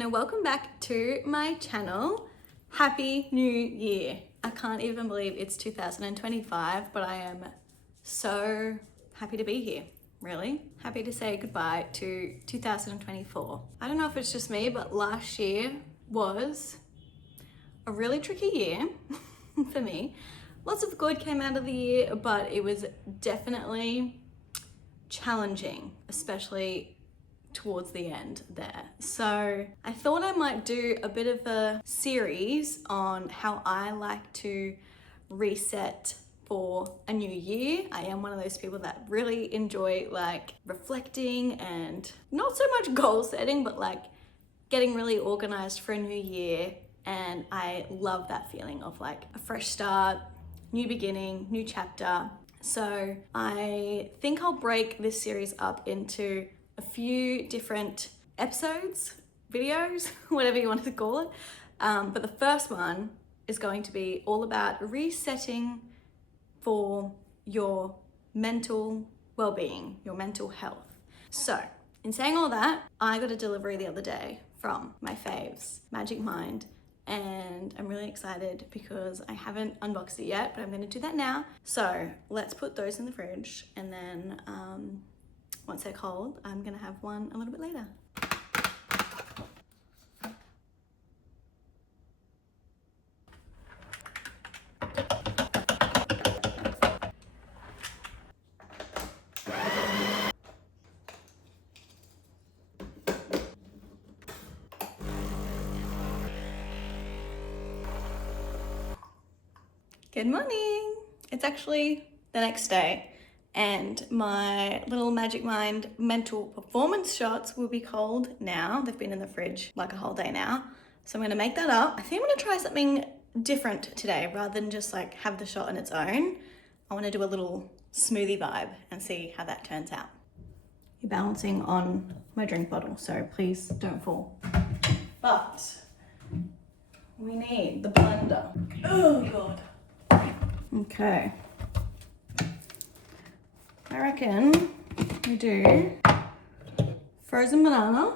and welcome back to my channel. Happy New Year. I can't even believe it's 2025, but I am so happy to be here. Really happy to say goodbye to 2024. I don't know if it's just me, but last year was a really tricky year for me. Lots of good came out of the year, but it was definitely challenging, especially towards the end there. So I thought I might do a bit of a series on how I like to reset for a new year. I am one of those people that really enjoy like reflecting and not so much goal setting, but like getting really organized for a new year. And I love that feeling of like a fresh start, new beginning, new chapter. So I think I'll break this series up into a few different episodes, videos, whatever you want to call it. But the first one is going to be all about resetting for your mental well-being, your mental health. So in saying all that, I got a delivery the other day from my faves, Magic Mind, and I'm really excited because I haven't unboxed it yet, but I'm gonna do that now. So let's put those in the fridge, and then once they're cold, I'm gonna have one a little bit later. Good morning. It's actually the next day, and my little Magic Mind mental performance shots will be cold now. They've been in the fridge like a whole day now. So I'm gonna make that up. I think I'm gonna try something different today rather than just like have the shot on its own. I wanna do a little smoothie vibe and see how that turns out. You're balancing on my drink bottle, so please don't fall. But we need the blender. Oh God. Okay, I reckon we do frozen banana.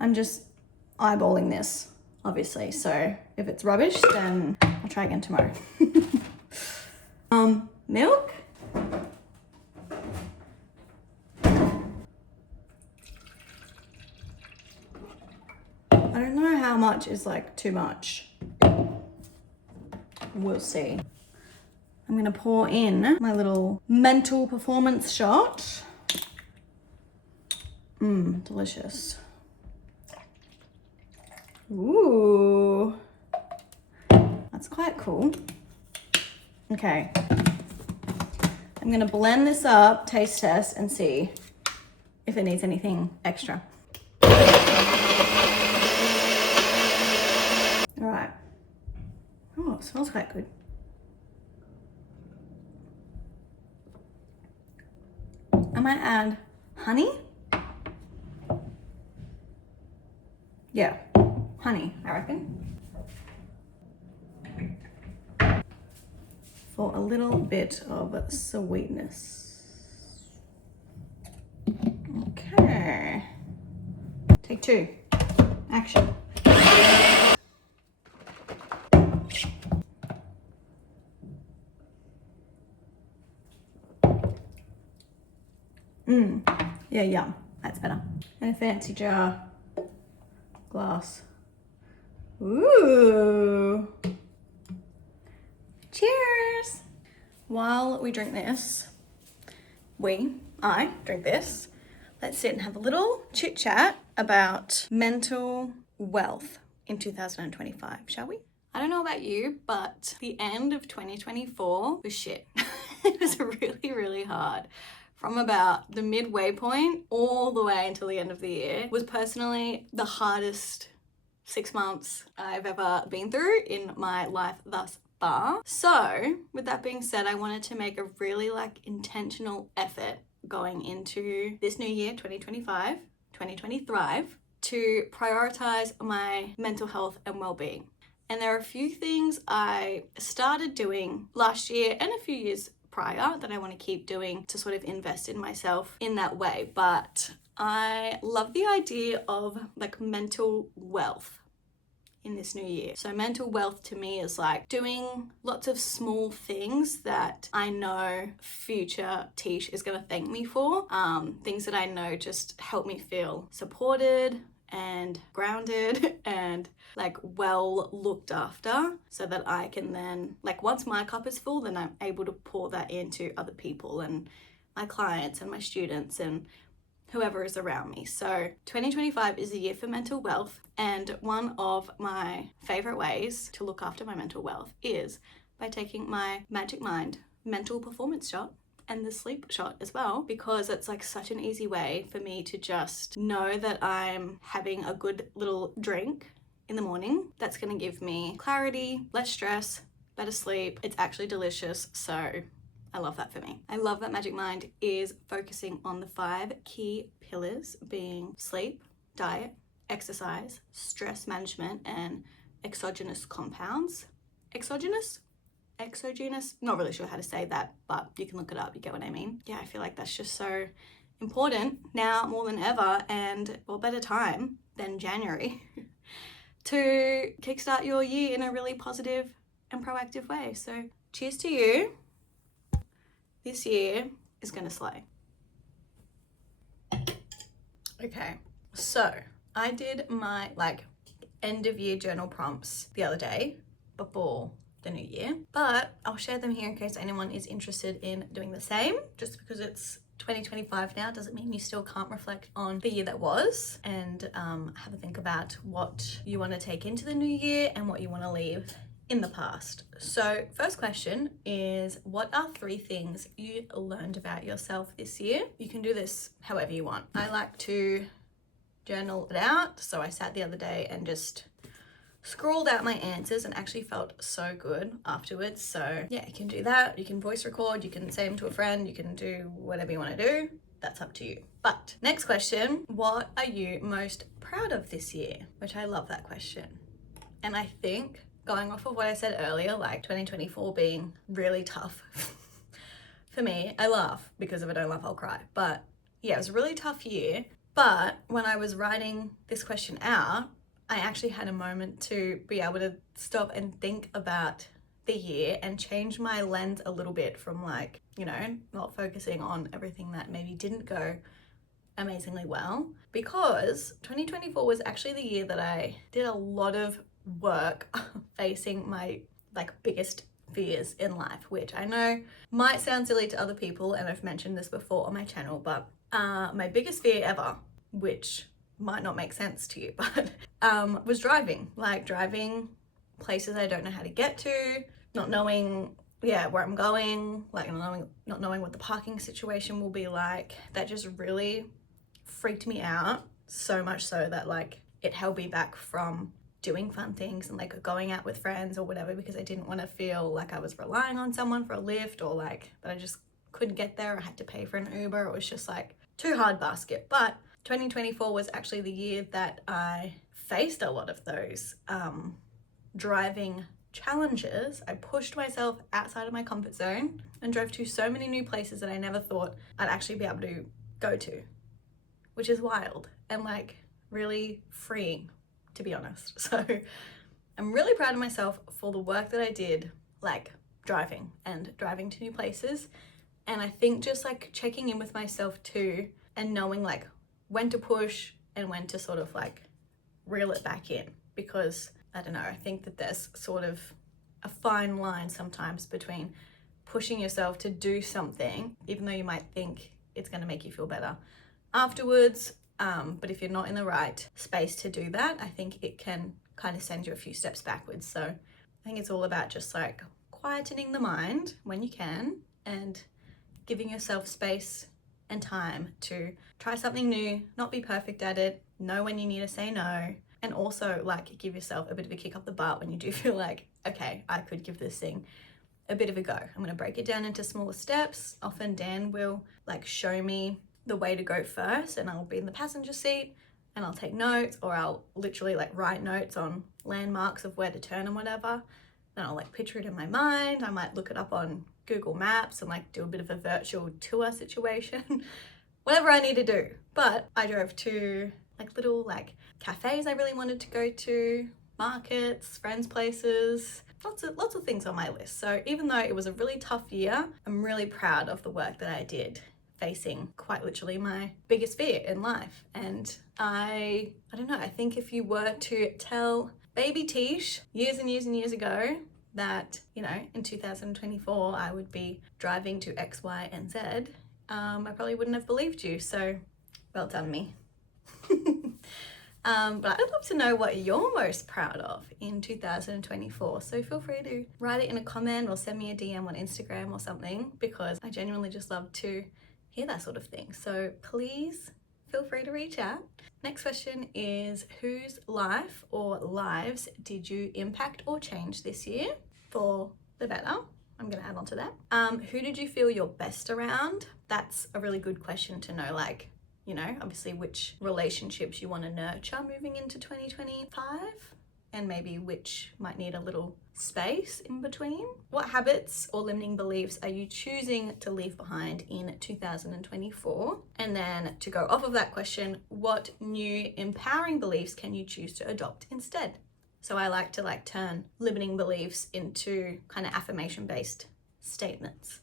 I'm just eyeballing this, obviously, so if it's rubbish, then I'll try again tomorrow. Milk. I don't know how much is like too much. We'll see. I'm gonna pour in my little mental performance shot. Delicious. Ooh, that's quite cool. Okay, I'm gonna blend this up, taste test, and see if it needs anything extra. All right. Oh, it smells quite good. I might add honey. Yeah, honey, I reckon. For a little bit of sweetness. Okay. Take two. Action. Yeah, yum. That's better. And a fancy jar. Glass. Ooh. Cheers. While we drink this, I drink this, let's sit and have a little chit chat about mental wealth in 2025, shall we? I don't know about you, but the end of 2024 was shit. It was really, really hard. From about the midway point all the way until the end of the year was personally the hardest 6 months I've ever been through in my life thus far. So with that being said, I wanted to make a really like intentional effort going into this new year, 2025, to prioritize my mental health and well-being. And there are a few things I started doing last year and a few years prior that I want to keep doing to sort of invest in myself in that way. But I love the idea of like mental wealth in this new year. So mental wealth to me is like doing lots of small things that I know future Tiesh is going to thank me for. Things that I know just help me feel supported and grounded and like well looked after, so that I can then, like, once my cup is full, then I'm able to pour that into other people and my clients and my students and whoever is around me. So 2025 is a year for mental wealth, and one of my favorite ways to look after my mental wealth is by taking my Magic Mind mental performance shot and the sleep shot as well, because it's like such an easy way for me to just know that I'm having a good little drink in the morning that's going to give me clarity, less stress, better sleep. It's actually delicious, so I love that for me. I love that Magic Mind is focusing on the 5 key pillars, being sleep, diet, exercise, stress management, and exogenous compounds. Exogenous, not really sure how to say that, but you can look it up, you get what I mean. Yeah, I feel like that's just so important now more than ever, and what better time than January to kickstart your year in a really positive and proactive way. So cheers to you. This year is gonna slay. Okay, so I did my like end of year journal prompts the other day before the new year, but I'll share them here in case anyone is interested in doing the same. Just because it's 2025 now doesn't mean you still can't reflect on the year that was and have a think about what you want to take into the new year and what you want to leave in the past. So first question is, what are 3 things you learned about yourself this year? You can do this however you want. I like to journal it out, so I sat the other day and just scrawled out my answers and actually felt so good afterwards. So yeah, you can do that. You can voice record, you can say them to a friend, you can do whatever you want to do. That's up to you. But next question, what are you most proud of this year? Which I love that question. And I think going off of what I said earlier, like 2024 being really tough for me, I laugh because if I don't laugh, I'll cry. But yeah, it was a really tough year. But when I was writing this question out, I actually had a moment to be able to stop and think about the year and change my lens a little bit from like, you know, not focusing on everything that maybe didn't go amazingly well, because 2024 was actually the year that I did a lot of work facing my like biggest fears in life, which I know might sound silly to other people, and I've mentioned this before on my channel, but my biggest fear ever, which might not make sense to you, but was driving places I don't know how to get to, not knowing where I'm going, like not knowing what the parking situation will be like. That just really freaked me out, so much so that like it held me back from doing fun things and like going out with friends or whatever, because I didn't want to feel like I was relying on someone for a lift, or like that I just couldn't get there, I had to pay for an Uber. It was just like too hard basket. But 2024 was actually the year that I faced a lot of those driving challenges. I pushed myself outside of my comfort zone and drove to so many new places that I never thought I'd actually be able to go to, which is wild and like really freeing, to be honest. So I'm really proud of myself for the work that I did, like driving to new places. And I think just like checking in with myself too, and knowing like when to push and when to sort of like reel it back in, because I don't know, I think that there's sort of a fine line sometimes between pushing yourself to do something, even though you might think it's going to make you feel better afterwards. But if you're not in the right space to do that, I think it can kind of send you a few steps backwards. So I think it's all about just like quietening the mind when you can and giving yourself space and time to try something new, not be perfect at it, know when you need to say no, and also like give yourself a bit of a kick up the butt when you do feel like, okay, I could give this thing a bit of a go. I'm going to break it down into smaller steps. Often Dan will like show me the way to go first, and I'll be in the passenger seat and I'll take notes, or I'll literally like write notes on landmarks of where to turn and whatever. then I'll like picture it in my mind. I might look it up on Google Maps and like do a bit of a virtual tour situation, whatever I need to do. But I drove to like little like cafes I really wanted to go to, markets, friends' places, lots of things on my list. So even though it was a really tough year, I'm really proud of the work that I did, facing quite literally my biggest fear in life. And I don't know, I think if you were to tell baby Tiesh years and years and years ago that, you know, in 2024 I would be driving to X, Y, and Z, I probably wouldn't have believed you. So well done me. But I'd love to know what you're most proud of in 2024. So feel free to write it in a comment or send me a DM on Instagram or something, because I genuinely just love to hear that sort of thing. So please feel free to reach out. Next question is, whose life or lives did you impact or change this year for the better? I'm going to add on to that. Who did you feel your best around? That's a really good question to know, like, you know, obviously which relationships you want to nurture moving into 2025, and maybe which might need a little space in between. What habits or limiting beliefs are you choosing to leave behind in 2024? And then to go off of that question, what new empowering beliefs can you choose to adopt instead? So I like to like turn limiting beliefs into kind of affirmation-based statements.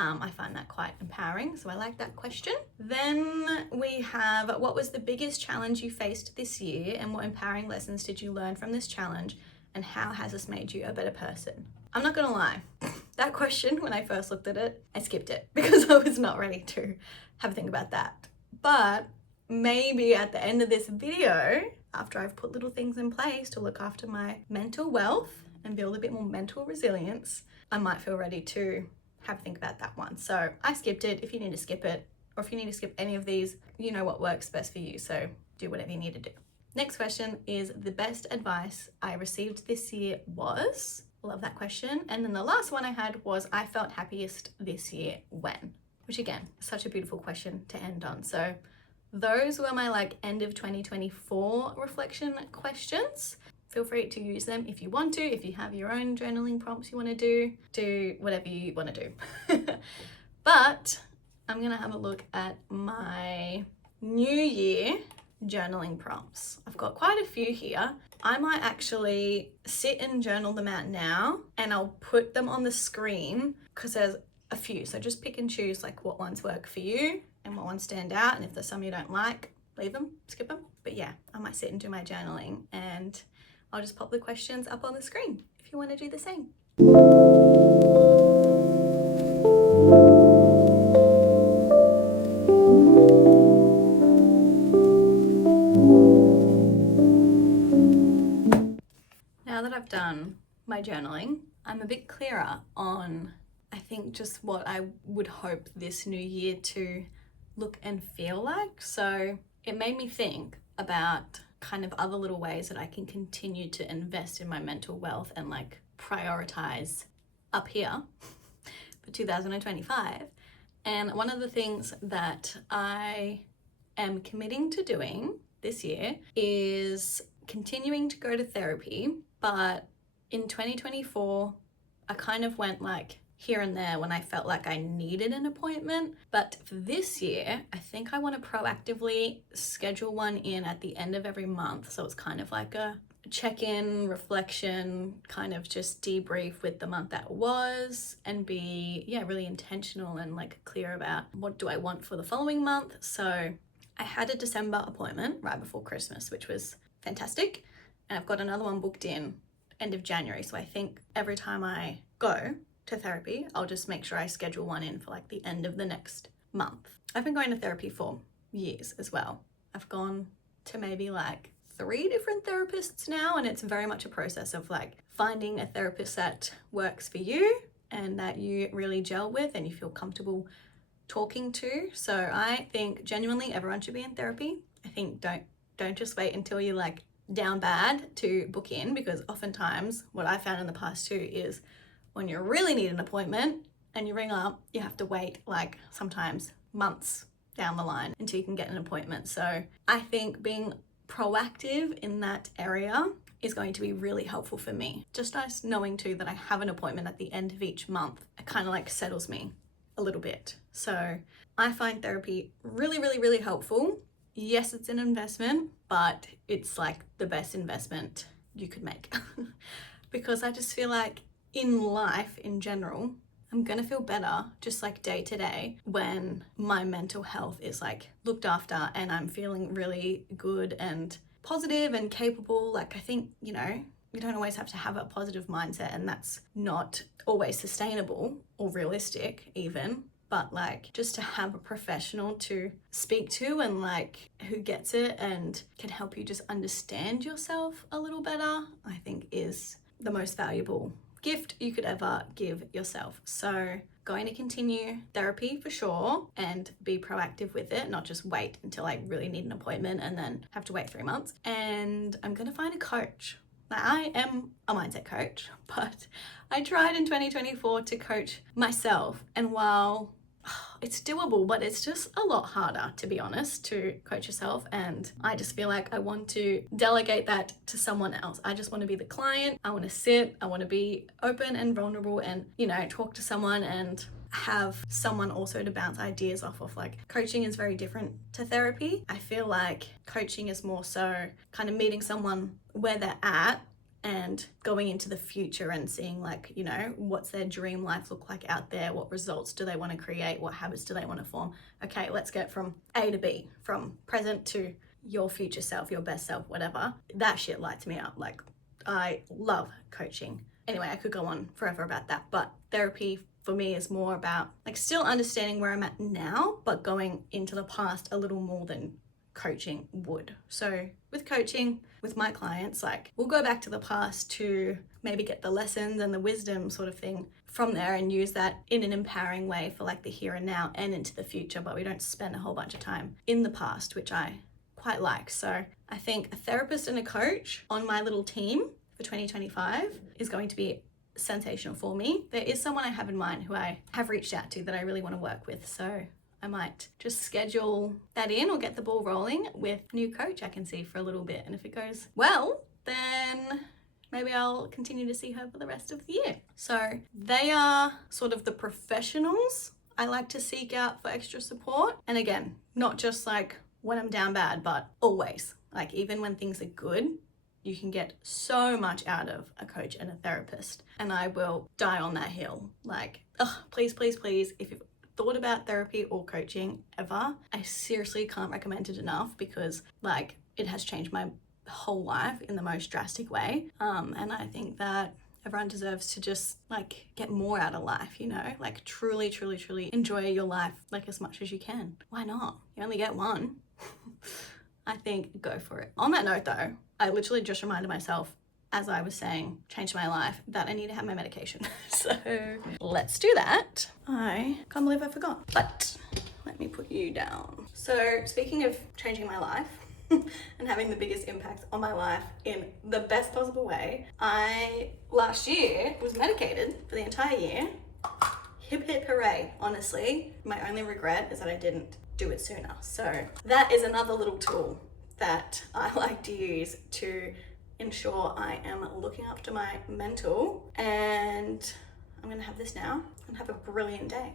I find that quite empowering, so I like that question. Then we have, what was the biggest challenge you faced this year, and what empowering lessons did you learn from this challenge, and how has this made you a better person? I'm not gonna lie, that question, when I first looked at it, I skipped it because I was not ready to have a think about that. But maybe at the end of this video, after I've put little things in place to look after my mental wealth and build a bit more mental resilience, I might feel ready to have a think about that one. So I skipped it. If you need to skip it, or if you need to skip any of these, you know what works best for you. So do whatever you need to do. Next question is, the best advice I received this year was? Love that question. And then the last one I had was, I felt happiest this year when? Which again, such a beautiful question to end on. So those were my like end of 2024 reflection questions. Feel free to use them if you want to. If you have your own journaling prompts you want to do whatever you want to do. But I'm going to have a look at my New Year journaling prompts. I've got quite a few here. I might actually sit and journal them out now, and I'll put them on the screen because there's a few. So just pick and choose like what ones work for you and what ones stand out. And if there's some you don't like, leave them, skip them. But yeah, I might sit and do my journaling, and I'll just pop the questions up on the screen if you want to do the same. Now that I've done my journaling, I'm a bit clearer on, I think, just what I would hope this new year to look and feel like. So it made me think about kind of other little ways that I can continue to invest in my mental wealth and like prioritize up here for 2025. And one of the things that I am committing to doing this year is continuing to go to therapy. But in 2024, I kind of went like here and there when I felt like I needed an appointment. But for this year, I think I want to proactively schedule one in at the end of every month. So it's kind of like a check-in, reflection, kind of just debrief with the month that was, and be, really intentional and like clear about what do I want for the following month. So I had a December appointment right before Christmas, which was fantastic. And I've got another one booked in end of January. So I think every time I go to therapy, I'll just make sure I schedule one in for like the end of the next month. I've been going to therapy for years as well. I've gone to maybe like 3 different therapists now, and it's very much a process of like finding a therapist that works for you and that you really gel with and you feel comfortable talking to. So I think genuinely everyone should be in therapy. I think don't just wait until you're like down bad to book in, because oftentimes what I found in the past too is when you really need an appointment and you ring up, you have to wait like sometimes months down the line until you can get an appointment. So I think being proactive in that area is going to be really helpful for me. Just nice knowing too that I have an appointment at the end of each month. It kind of like settles me a little bit. So I find therapy really, really, really helpful. Yes, it's an investment, but it's like the best investment you could make. Because I just feel like in life in general, I'm gonna feel better just like day to day when my mental health is like looked after and I'm feeling really good and positive and capable. Like I think, you know, you don't always have to have a positive mindset, and that's not always sustainable or realistic even. But like just to have a professional to speak to and like who gets it and can help you just understand yourself a little better, I think is the most valuable gift you could ever give yourself. So going to continue therapy for sure and be proactive with it, not just wait until I really need an appointment and then have to wait 3 months. And I'm gonna find a coach. Now, I am a mindset coach, but I tried in 2024 to coach myself, and while it's doable, but it's just a lot harder, to be honest, to coach yourself. And I just feel like I want to delegate that to someone else. I just want to be the client. I want to sit, I want to be open and vulnerable and, you know, talk to someone and have someone also to bounce ideas off of. Like coaching is very different to therapy. I feel like coaching is more so kind of meeting someone where they're at and going into the future and seeing like, you know, what's their dream life look like out there? What results do they want to create? What habits do they want to form? Okay, let's get from A to B, from present to your future self, your best self, whatever. That shit lights me up. Like I love coaching. Anyway, I could go on forever about that, but therapy for me is more about like still understanding where I'm at now, but going into the past a little more than coaching would. So with coaching, with my clients, like we'll go back to the past to maybe get the lessons and the wisdom sort of thing from there and use that in an empowering way for like the here and now and into the future, but we don't spend a whole bunch of time in the past, which I quite like. So I think a therapist and a coach on my little team for 2025 is going to be sensational for me. There is someone I have in mind who I have reached out to that I really want to work with. So I might just schedule that in or get the ball rolling with a new coach I can see for a little bit. And if it goes well, then maybe I'll continue to see her for the rest of the year. So they are sort of the professionals I like to seek out for extra support. And again, not just like when I'm down bad, but always. Like even when things are good, you can get so much out of a coach and a therapist. And I will die on that hill. Like, please, please, please, if you've thought about therapy or coaching ever, I seriously can't recommend it enough because like it has changed my whole life in the most drastic way. And I think that everyone deserves to just like get more out of life, you know, like truly, truly, truly enjoy your life like as much as you can. Why not? You only get one. I think go for it. On that note though, I literally just reminded myself as I was saying, changed my life, that I need to have my medication. So let's do that. I can't believe I forgot, but let me put you down. So speaking of changing my life and having the biggest impact on my life in the best possible way, I last year was medicated for the entire year. Hip hip hooray, honestly. My only regret is that I didn't do it sooner. So that is another little tool that I like to use to ensure I am looking after my mental, and I'm gonna have this now and have a brilliant day.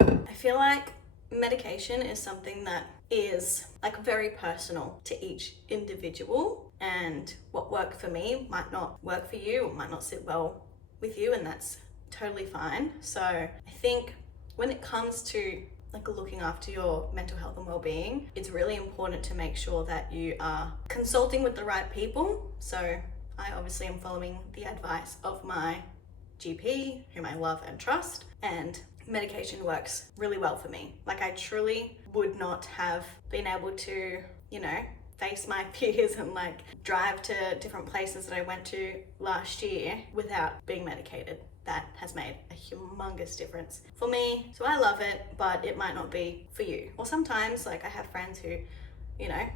I feel like medication is something that is like very personal to each individual, and what worked for me might not work for you or might not sit well with you, and that's totally fine. So I think when it comes to like looking after your mental health and well-being, it's really important to make sure that you are consulting with the right people. So I obviously am following the advice of my GP, whom I love and trust, and medication works really well for me. Like I truly would not have been able to, you know, face my fears and like drive to different places that I went to last year without being medicated. That has made a humongous difference for me. So I love it, but it might not be for you. Or sometimes like I have friends who, you know,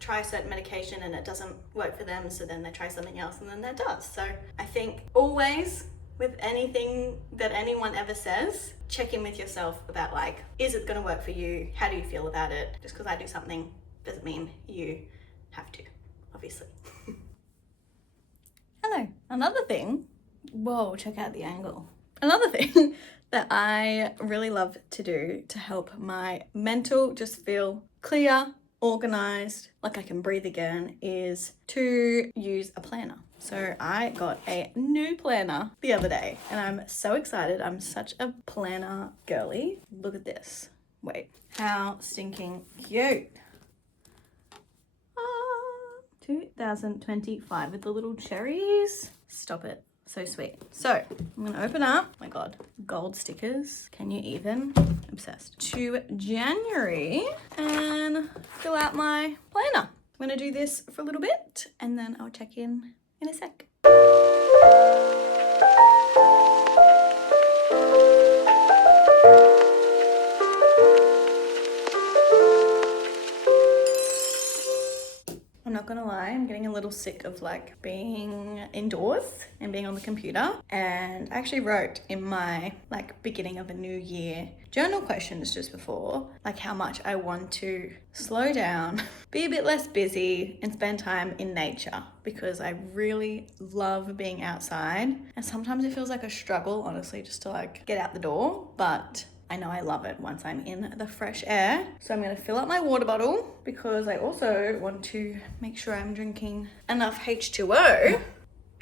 try a certain medication and it doesn't work for them, so then they try something else and then that does. So I think always with anything that anyone ever says, check in with yourself about like, is it gonna work for you? How do you feel about it? Just because I do something doesn't mean you have to, obviously. Hello. Another thing, whoa, check out the angle. Another thing that I really love to do to help my mental just feel clear, organized, like I can breathe again, is to use a planner. So I got a new planner the other day and I'm so excited. I'm such a planner girly. Look at this. Wait, how stinking cute. 2025 with the little cherries. Stop it. So sweet. So I'm gonna open up, oh my God, gold stickers. Can you even? Obsessed. To January and fill out my planner. I'm gonna do this for a little bit and then I'll check in a sec. I'm not gonna lie, I'm getting a little sick of like being indoors and being on the computer. And I actually wrote in my like beginning of a new year journal questions just before, like how much I want to slow down, be a bit less busy and spend time in nature because I really love being outside. And sometimes it feels like a struggle, honestly, just to like get out the door, but I know I love it once I'm in the fresh air. So I'm gonna fill up my water bottle because I also want to make sure I'm drinking enough H2O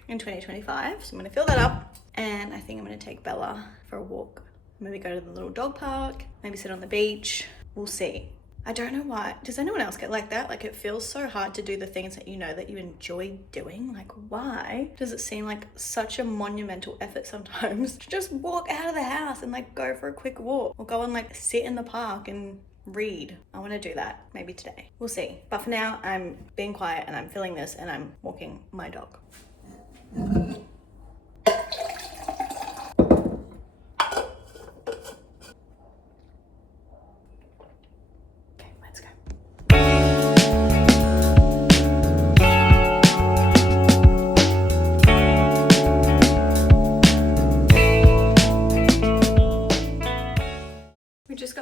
in 2025. So I'm gonna fill that up and I think I'm gonna take Bella for a walk. Maybe go to the little dog park, maybe sit on the beach. We'll see. I don't know why. Does anyone else get like that? Like it feels so hard to do the things that you know that you enjoy doing. Like why does it seem like such a monumental effort sometimes to just walk out of the house and like go for a quick walk or go and like sit in the park and read? I want to do that maybe today. We'll see. But for now, I'm being quiet and I'm filling this and I'm walking my dog.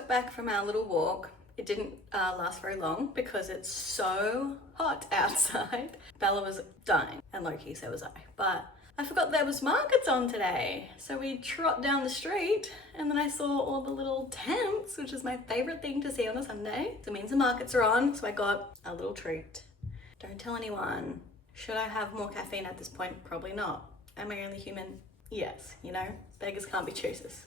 Back from our little walk. It didn't last very long because it's so hot outside. Bella was dying and low-key so was I, but I forgot there was markets on today. So we trot down the street and then I saw all the little tents, which is my favorite thing to see on a Sunday. So it means the markets are on, so I got a little treat. Don't tell anyone. Should I have more caffeine at this point? Probably not. Am I only human? Yes, you know, beggars can't be choosers.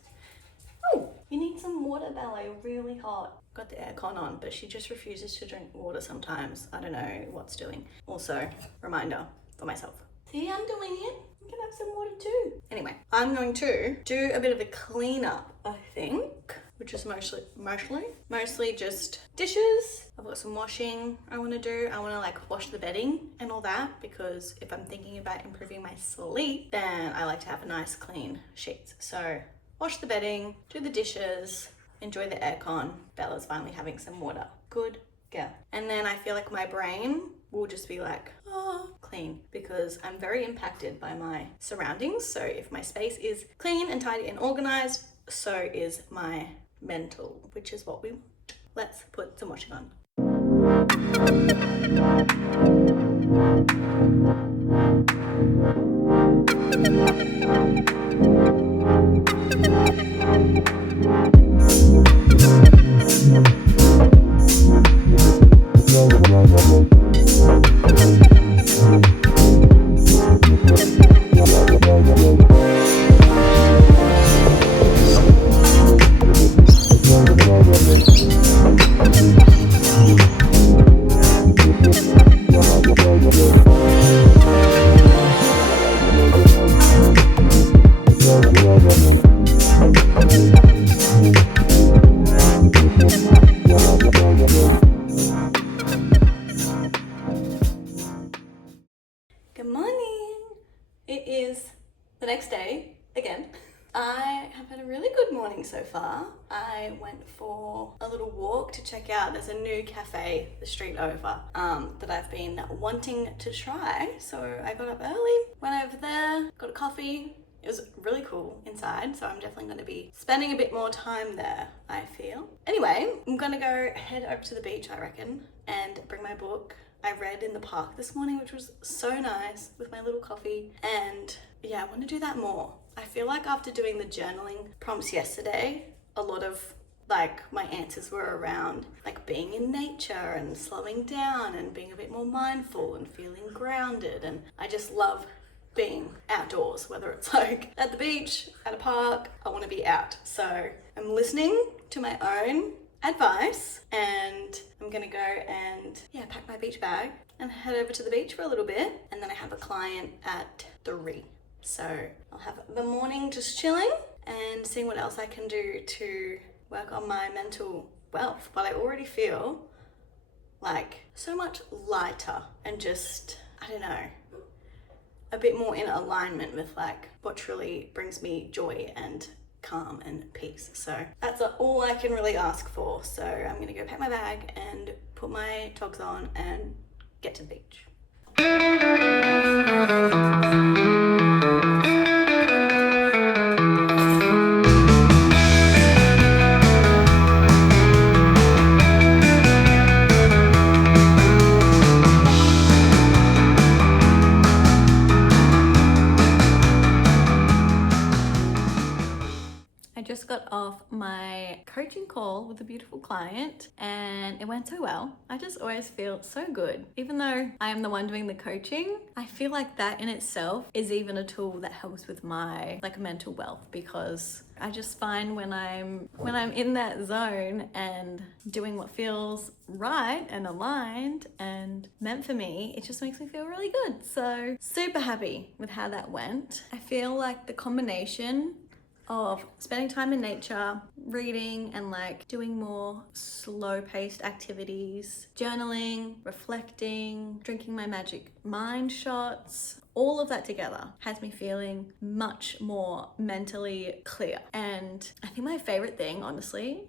Oh, you need some water, Bella. You're really hot. Got the aircon on, but she just refuses to drink water sometimes. I don't know what's doing. Also, reminder for myself. See, I'm doing it. You can have some water too. Anyway, I'm going to do a bit of a cleanup, I think, which is mostly just dishes. I've got some washing I want to do. I want to like wash the bedding and all that because if I'm thinking about improving my sleep, then I like to have a nice clean sheets. So wash the bedding, do the dishes, enjoy the aircon. Bella's finally having some water. Good girl. And then I feel like my brain will just be like, oh, clean, because I'm very impacted by my surroundings. So if my space is clean and tidy and organized, so is my mental, which is what we want. Let's put some washing on. Good morning. It is the next day again. I have had a really good morning so far. I went for a little walk to check out, there's a new cafe the street over that I've been wanting to try. So I got up early, went over there, got a coffee. It was really cool inside, so I'm definitely going to be spending a bit more time there, I feel. Anyway, I'm going to go head over to the beach, I reckon, and bring my book. I read in the park this morning, which was so nice with my little coffee. And yeah, I want to do that more. I feel like after doing the journaling prompts yesterday, a lot of like my answers were around like being in nature and slowing down and being a bit more mindful and feeling grounded. And I just love being outdoors, whether it's like at the beach, at a park. I want to be out. So I'm listening to my own advice, and I'm gonna go and pack my beach bag and head over to the beach for a little bit, and then I have a client at 3. So I'll have the morning just chilling and seeing what else I can do to work on my mental wealth. But I already feel like so much lighter and just, I don't know, a bit more in alignment with like what truly brings me joy and calm and peace. So that's all I can really ask for. So I'm gonna go pack my bag and put my togs on and get to the beach. I just got off my coaching call with a beautiful client and it went so well. I just always feel so good. Even though I am the one doing the coaching, I feel like that in itself is even a tool that helps with my like mental wealth, because I just find when I'm in that zone and doing what feels right and aligned and meant for me, it just makes me feel really good. So super happy with how that went. I feel like the combination of spending time in nature, reading and like doing more slow-paced activities, journaling, reflecting, drinking my magic mind shots, all of that together has me feeling much more mentally clear. And I think my favorite thing, honestly,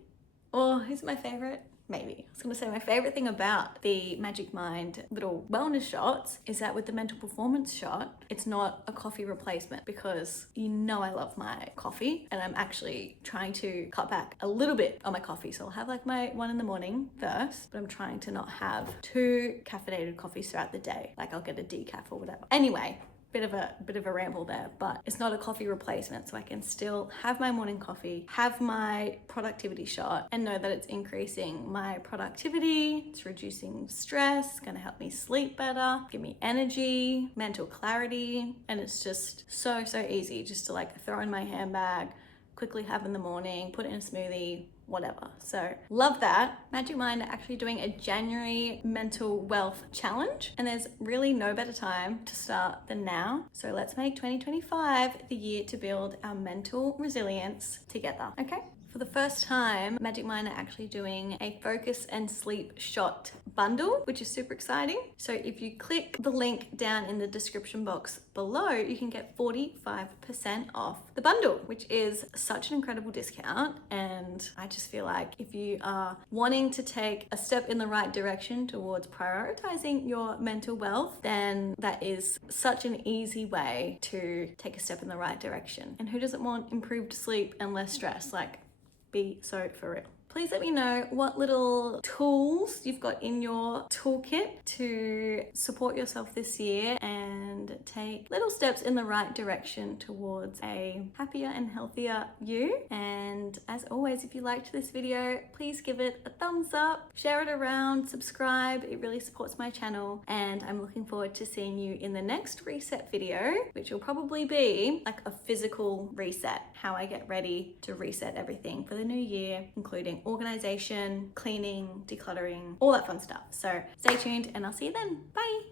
is my favorite? Maybe. I was gonna say my favorite thing about the Magic Mind little wellness shots is that with the mental performance shot, it's not a coffee replacement, because you know I love my coffee and I'm actually trying to cut back a little bit on my coffee. So I'll have like my one in the morning first, but I'm trying to not have 2 caffeinated coffees throughout the day. Like I'll get a decaf or whatever. Anyway, bit of a ramble there, but it's not a coffee replacement, so I can still have my morning coffee, have my productivity shot, and know that it's increasing my productivity, it's reducing stress, it's gonna help me sleep better, give me energy, mental clarity, and it's just so easy just to like throw in my handbag, quickly have in the morning, put it in a smoothie, whatever. So love that. Magic Mind are actually doing a January mental wealth challenge, and there's really no better time to start than now. So let's make 2025 the year to build our mental resilience together, okay? For the first time, Magic Mind are actually doing a focus and sleep shot bundle, which is super exciting. So if you click the link down in the description box below, you can get 45% off the bundle, which is such an incredible discount. And I just feel like if you are wanting to take a step in the right direction towards prioritizing your mental wealth, then that is such an easy way to take a step in the right direction. And who doesn't want improved sleep and less stress? Like, be so for real. Please let me know what little tools you've got in your toolkit to support yourself this year and take little steps in the right direction towards a happier and healthier you. And as always, if you liked this video, please give it a thumbs up, share it around, subscribe. It really supports my channel. And I'm looking forward to seeing you in the next reset video, which will probably be like a physical reset, how I get ready to reset everything for the new year, including organization, cleaning, decluttering, all that fun stuff. So stay tuned and I'll see you then. Bye.